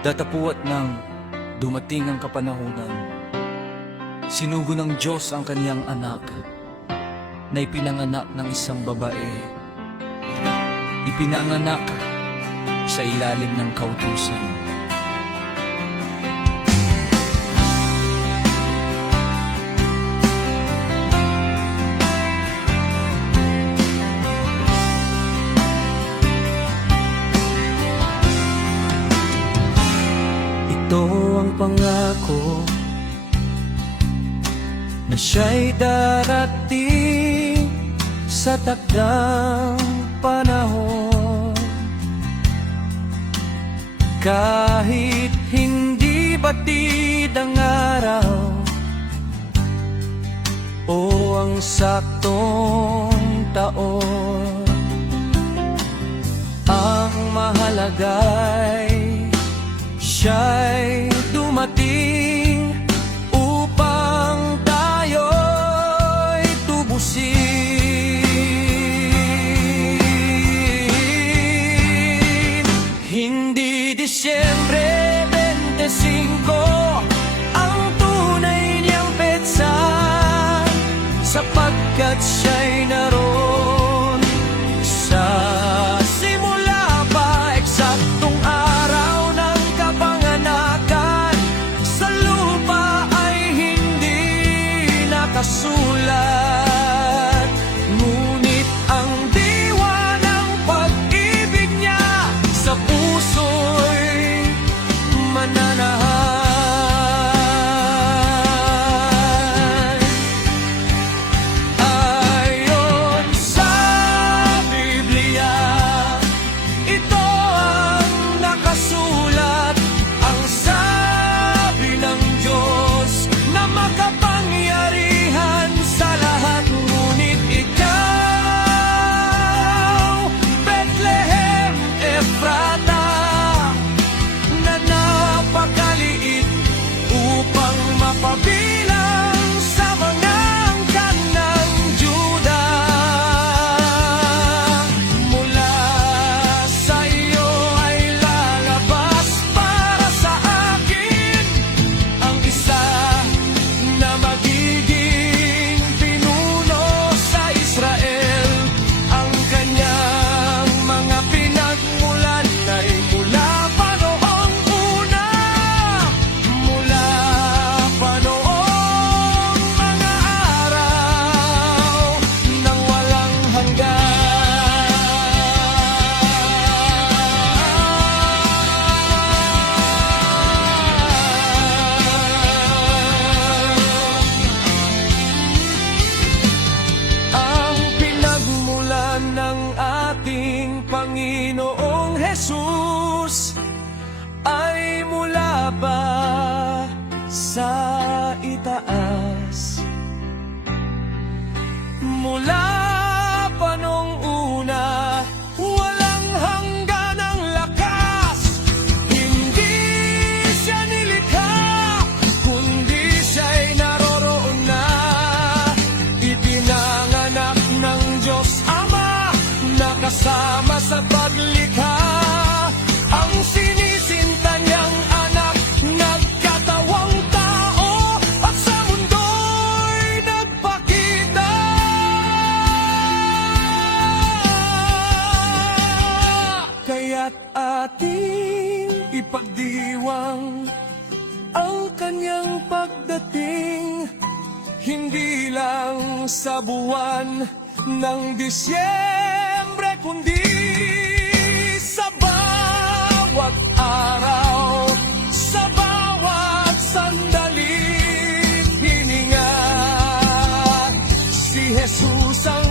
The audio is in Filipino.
Datapuat ng dumating ang kapanahunan, sinugo ng Diyos ang kaniyang anak, na ipinanganak ng isang babae, ipinanganak sa ilalim ng kautusan. Ito ang pangako na siya'y darating sa takdang panahon. Kahit hindi batid ang araw o ang saktong taon, ang mahalaga'y siya'y dumating upang tayo'y tubusin. Hindi Disyembre 25 ang tunay niyang petsa, sapagkat siya'y naroon sa simula pa, eksaktong araw ng kapanganakan. Sa lupa ay hindi nakasulat, ngunit ang diwa ng pag-ibig niya sa puso'y mananahan. Ayon sa Biblia, ito ang nakasulat, ang sabi ng Diyos na makapangyarihan sa lahat. Ngunit ikaw, Bethlehem Ephrata, na napakaliit upang mapabilang sa mga angkan ng Juda, mula sa iyo ay lalabas para sa akin ang isa na magiging pinuno sa Israel. Ang kanyang mga pinagmulan ay mula pa noong una, mula pa noong mga araw ng walang hanggan. Ang pinagmulan ng ating Panginoong Jesus ay mula pa sa itaas, mula pa nung una, walang hanggan ang lakas. Hindi siya nilikha, kundi siya'y naroroon na, ipinanganak ng Diyos Ama, nakasama sa paglikha. Ang sinisinta niyang anak, nagkatawang tao at sa mundo'y nagpakita. Kaya't ating ipagdiwang ang kanyang pagdating, hindi lang sa buwan ng Disyembre, kundi sa bawat araw, sa bawat sandaling hininga. Si Jesus ang